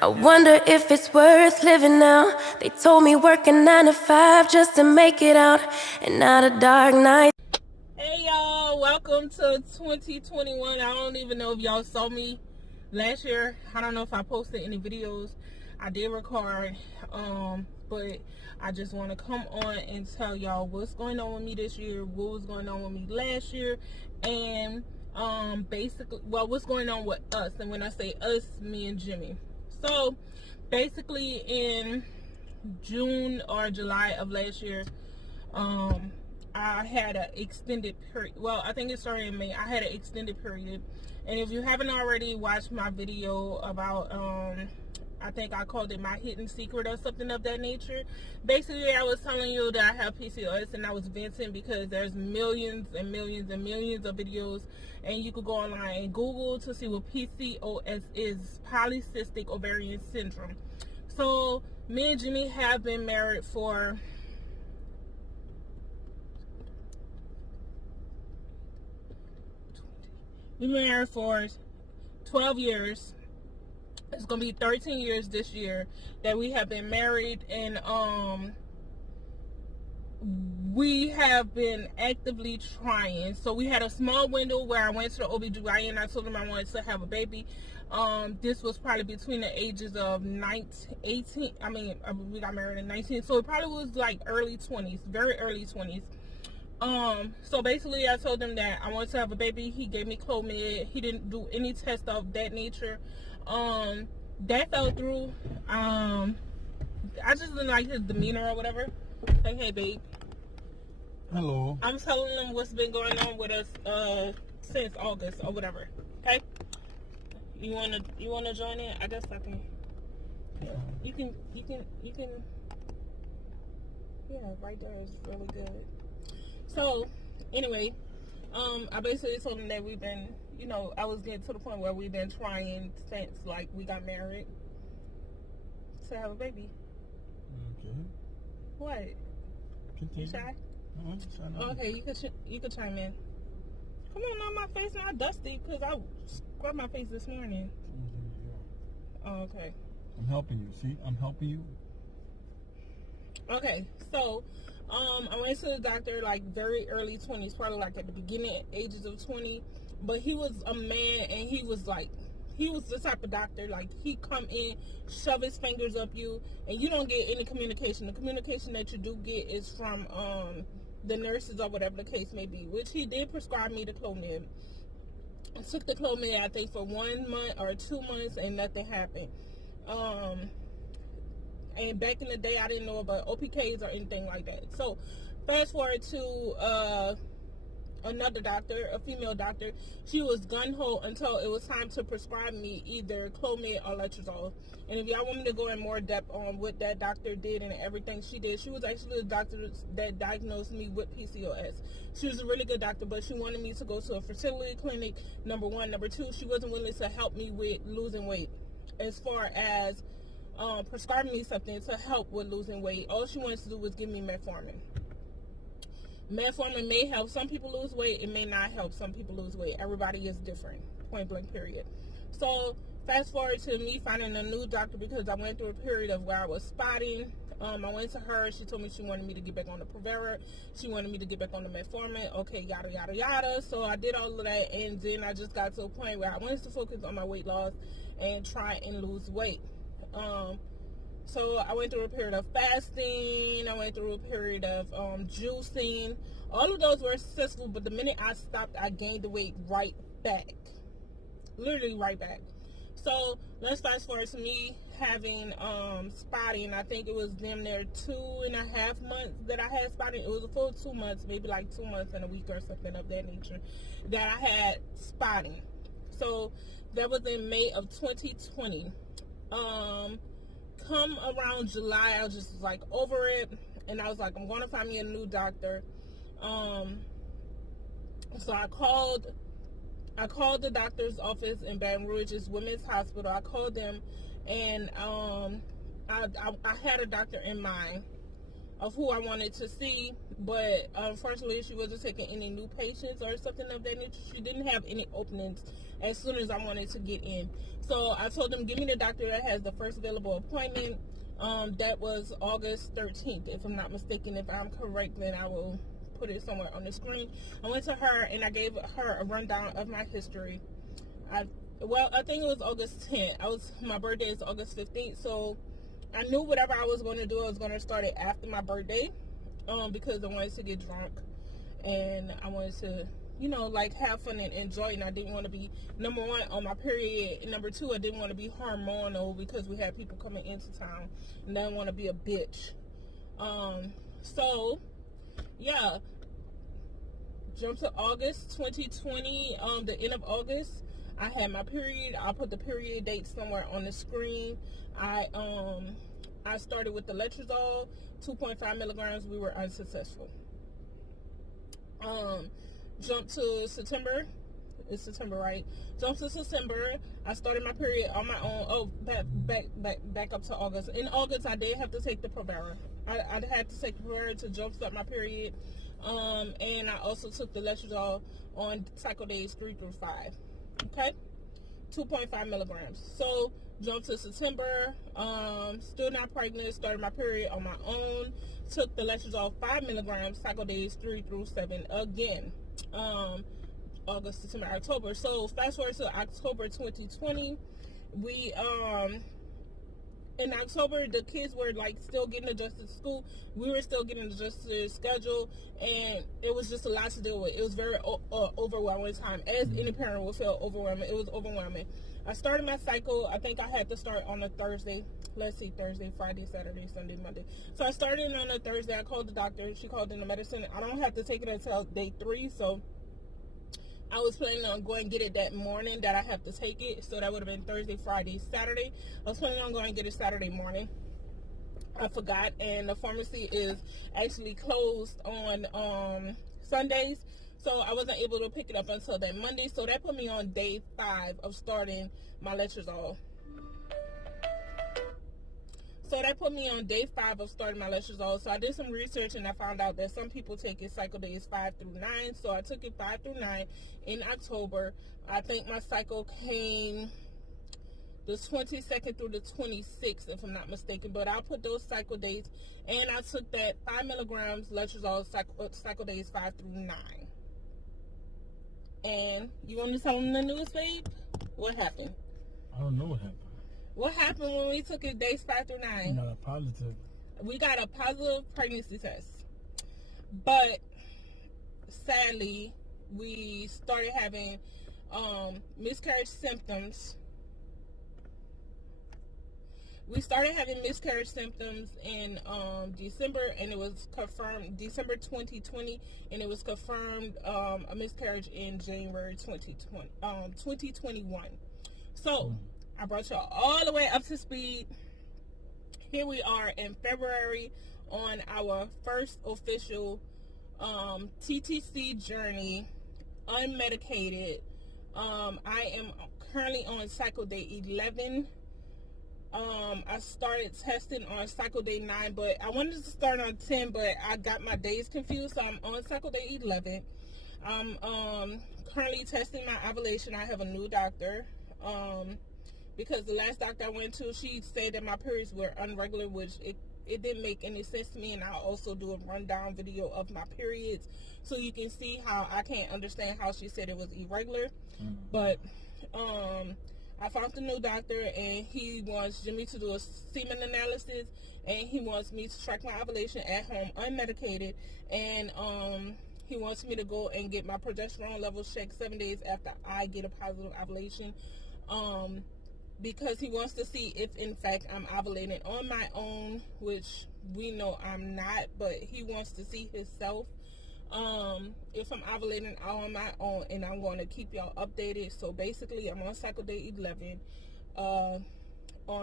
I wonder if it's worth living now. They told me working 9 to 5 just to make it out, and not a dark night. Hey y'all, welcome to 2021. I don't even know if y'all saw me last year. I don't know if I posted any videos. I did record, but I just want to come on and tell y'all what's going on with me this year, what was going on with me last year, and basically, well, what's going on with us. And when I say us, me and Jimmy. So basically in June or July of last year, I had an extended period. Well, I think it started in May. I had an extended period. And if you haven't already watched my video about, I think I called it my hidden secret or something of that nature. Basically, I was telling you that I have PCOS and I was venting because there's millions and millions and millions of videos. And you could go online and Google to see what PCOS is, polycystic ovarian syndrome. So me and Jimmy have been married for We've been married for 12 years. It's gonna be 13 years this year that we have been married, and we have been actively trying. So we had a small window where I went to the OBGYN. I told him I wanted to have a baby. This was probably between the ages of 19, 18. I mean, we got married in 19, so it probably was like early 20s, very early 20s. So basically I told him that I wanted to have a baby. He gave me Clomid. He didn't do any test of that nature. That fell through. I just didn't like his demeanor or whatever. Like, hey babe. Hello. I'm telling them what's been going on with us since August or whatever. Okay? You wanna join in? I guess I can. You can yeah, right there is really good. So, anyway, I basically told him that we've been, I was getting to the point where we've been trying since, like, we got married to have a baby. Okay. What? Continue. You shy? Uh-huh. Okay, you could chime in. Come on, my face not dusty, because I scrubbed my face this morning. Oh, okay. I'm helping you. See, I'm helping you. Okay, so I went to the doctor like very early 20s, probably like at the beginning ages of 20. But he was a man, and he was the type of doctor, like, he come in, shove his fingers up you, and you don't get any communication. The communication that you do get is from the nurses or whatever the case may be, which he did prescribe me the Clomid. I took the Clomid, I think, for 1 month or 2 months, and nothing happened. And back in the day, I didn't know about OPKs or anything like that. So fast forward to another doctor, a female doctor. She was gun-ho until it was time to prescribe me either Clomid or letrozole. And if y'all want me to go in more depth on what that doctor did and everything she did, she was actually the doctor that diagnosed me with PCOS. She was a really good doctor, but she wanted me to go to a fertility clinic, number one. Number two, she wasn't willing to help me with losing weight. As far as prescribing me something to help with losing weight, all she wanted to do was give me metformin. Metformin may help some people lose weight. It may not help some people lose weight. Everybody is different. Point blank, period. So fast forward to me finding a new doctor because I went through a period of where I was spotting. I went to her. She told me she wanted me to get back on the Provera. She wanted me to get back on the metformin. Okay, yada, yada, yada. So I did all of that, and then I just got to a point where I wanted to focus on my weight loss and try and lose weight. So I went through a period of fasting. I went through a period of juicing. All of those were successful, but the minute I stopped, I gained the weight right back. Literally right back. So let's fast forward to me having spotting. I think it was damn near 2.5 months that I had spotting. It was a full 2 months, maybe like 2 months and a week or something of that nature, that I had spotting. So that was in May of 2020. Come around July, I was just like over it, and I was like, I'm going to find me a new doctor. So I called the doctor's office in Baton Rouge, it's Women's Hospital. I called them, and I had a doctor in mind. of who I wanted to see, but unfortunately she wasn't taking any new patients or something of that nature. She didn't have any openings as soon as I wanted to get in. So I told them, give me the doctor that has the first available appointment. That was August 13th, if I'm not mistaken. If I'm correct, then I will put it somewhere on the screen. I went to her and I gave her a rundown of my history. I think it was August 10th. My birthday is August 15th, so I knew whatever I was going to do, I was going to start it after my birthday, because I wanted to get drunk and I wanted to, like, have fun and enjoy it. And I didn't want to be, number one, on my period, and number two, I didn't want to be hormonal because we had people coming into town, and I didn't want to be a bitch. So yeah, jump to August 2020. The end of August, I had my period. I'll put the period date somewhere on the screen. I started with the letrozole, 2.5 milligrams. We were unsuccessful. Jump to September. It's September, right? Jump to September. I started my period on my own. Oh, back up to August. In August, I did have to take the Provera. I had to take the Provera to jumpstart my period. And I also took the letrozole on cycle days 3 through 5. Okay, 2.5 milligrams. So jump to September. Still not pregnant. Started my period on my own. Took the letrozole 5 milligrams. Cycle days 3 through 7 again. August, September, October. So fast forward to October 2020. We in October, the kids were like still getting adjusted to school. We were still getting adjusted to schedule, and it was just a lot to deal with. It was very overwhelming time, as any parent will feel overwhelming. It was overwhelming. I started my cycle. I think I had to start on a Thursday. Let's see, Thursday, Friday, Saturday, Sunday, Monday. So I started on a Thursday. I called the doctor. She called in the medicine. I don't have to take it until day 3, so I was planning on going and get it that morning that I have to take it. So that would have been Thursday, Friday, Saturday. I was planning on going and get it Saturday morning. I forgot, and the pharmacy is actually closed on Sundays. So I wasn't able to pick it up until that Monday. So that put me on day 5 of starting my letrozole. So that put me on day 5 of starting my letrozole. So I did some research and I found out that some people take it cycle days 5 through 9. So I took it 5 through 9 in October. I think my cycle came the 22nd through the 26th, if I'm not mistaken. But I'll put those cycle dates. And I took that 5 milligrams letrozole cycle days 5 through 9. And you want to tell them the news, babe? What happened? I don't know what happened. What happened when we took it days 5 through 9? Not a positive. We got a positive pregnancy test. But sadly, we started having miscarriage symptoms. We started having miscarriage symptoms in December, and it was confirmed December 2020, and it was confirmed a miscarriage in January 2021. So I brought y'all all the way up to speed. Here we are in February on our first official TTC journey, unmedicated. I am currently on cycle day 11. I started testing on cycle day 9, but I wanted to start on 10, but I got my days confused, so I'm on cycle day 11. I'm currently testing my ovulation. I have a new doctor. Because the last doctor I went to, she said that my periods were irregular, which it didn't make any sense to me. And I'll also do a rundown video of my periods so you can see how I can't understand how she said it was irregular. But I found a new doctor, and he wants Jimmy to do a semen analysis, and he wants me to track my ovulation at home unmedicated, and he wants me to go and get my progesterone levels checked 7 days after I get a positive ovulation. Because he wants to see if in fact I'm ovulating on my own, which we know I'm not, but he wants to see himself if I'm ovulating on my own, and I'm going to keep y'all updated. So basically, I'm on cycle day 11. On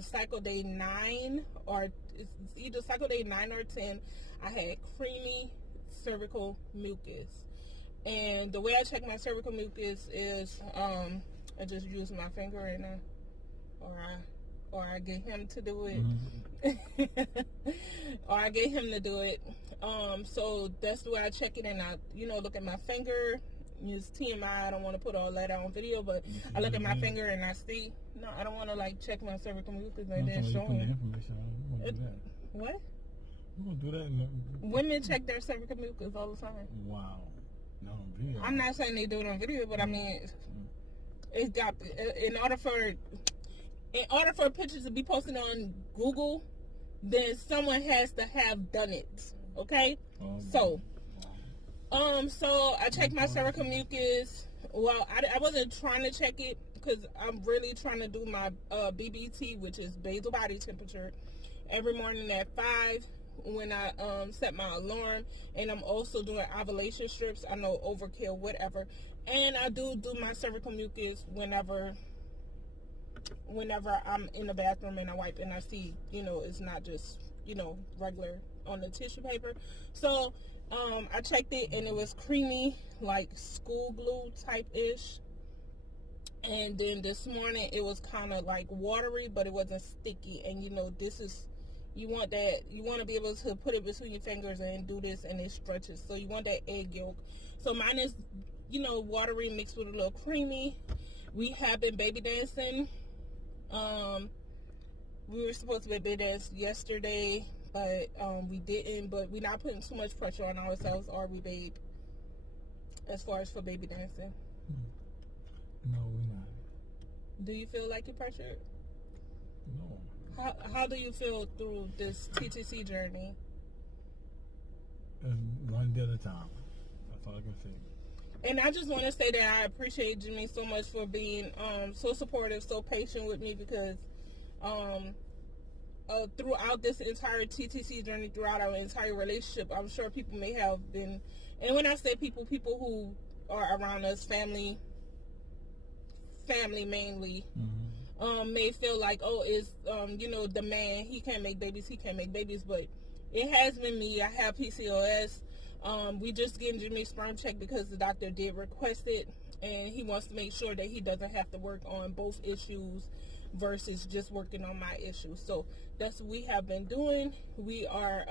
cycle day 9, or it's either cycle day 9 or 10, I had creamy cervical mucus. And the way I check my cervical mucus is I just use my finger right now. Or or I get him to do it. Mm-hmm. Or I get him to do it. So that's the way I check it, and I, look at my finger. It's TMI. I don't want to put all that out on video, but I look at my finger and I see. No, I don't want to check my cervical mucus and then show him. What? You gonna do that? Women check their cervical mucus all the time. Wow. No, video. I'm not saying they do it on video, but I mean, it's got in order for pictures to be posted on Google, then someone has to have done it. Okay, so I checked my cervical mucus. Well, I wasn't trying to check it because I'm really trying to do my BBT, which is basal body temperature, every morning at 5 when I set my alarm, and I'm also doing ovulation strips. I know overkill, whatever, and I do my cervical mucus whenever I'm in the bathroom and I wipe and I see, it's not just, regular on the tissue paper. So I checked it and it was creamy, like school glue type-ish. And then this morning it was kind of like watery, but it wasn't sticky. And you want to be able to put it between your fingers and do this, and it stretches. So you want that egg yolk. So mine is, watery mixed with a little creamy. We have been baby dancing. We were supposed to baby dance yesterday, but we didn't. But we're not putting too much pressure on ourselves, are we, babe? As far as for baby dancing. No, we're not. Do you feel like you're pressured? No. How do you feel through this TTC journey? One day at a time. That's all I can say. And I just want to say that I appreciate Jimmy so much for being so supportive, so patient with me, because throughout this entire TTC journey, throughout our entire relationship, I'm sure people may have been, and when I say people who are around us, family mainly, may feel like, it's, the man, he can't make babies, but it has been me. I have PCOS. We just getting Jimmy's sperm check because the doctor did request it, and he wants to make sure that he doesn't have to work on both issues versus just working on my issues. So that's what we have been doing. We are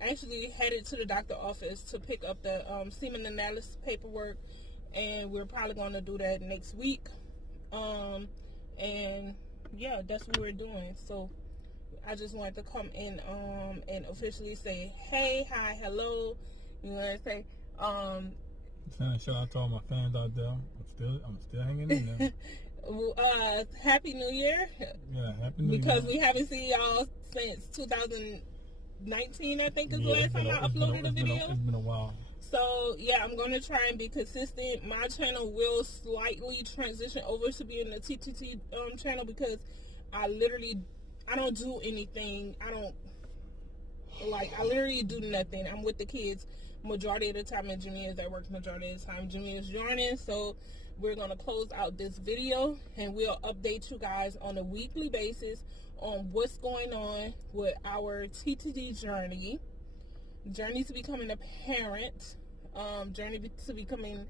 actually headed to the doctor's office to pick up the semen analysis paperwork, and we're probably going to do that next week. And yeah, that's what we're doing. So I just wanted to come in and officially say, hey, hi, hello. You want to say Shout out to all my fans out there. I'm still hanging in there. Happy New Year. Yeah, Happy New Year. Because we haven't seen y'all since 2019, I think is the last time I uploaded a video. It's been a while. So yeah, I'm going to try and be consistent. My channel will slightly transition over to being the TTC channel, because I don't do anything. I literally do nothing. I'm with the kids majority of the time, and Jimmy is at work majority of the time. Jimmy is joining, so we're going to close out this video, and we'll update you guys on a weekly basis on what's going on with our TTC journey to becoming a parent, journey to becoming,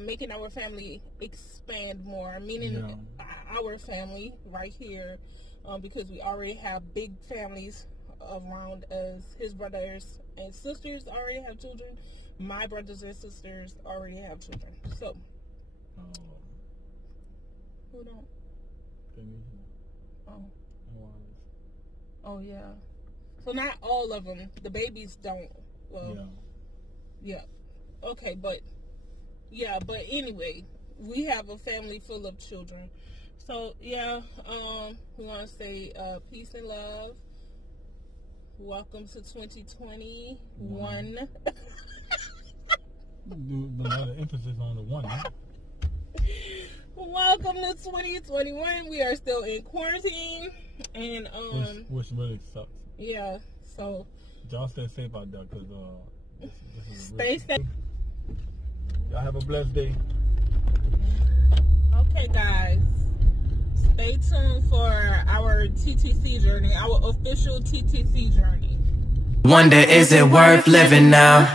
making our family expand more, meaning our family right here, because we already have big families around us. His brothers and sisters already have children. My brothers and sisters already have children. So, who don't? Oh yeah. So not all of them. The babies don't. Well, yeah. Okay, but anyway, we have a family full of children. So yeah, we want to say peace and love. Welcome to 2021. A lot of emphasis on the one. Huh? Welcome to 2021. We are still in quarantine, and which really sucks. Yeah. So y'all stay safe out there, cause this is stay safe. Y'all have a blessed day. Okay, guys. Stay tuned for our TTC journey, our official TTC journey. Wonder, is it worth living now?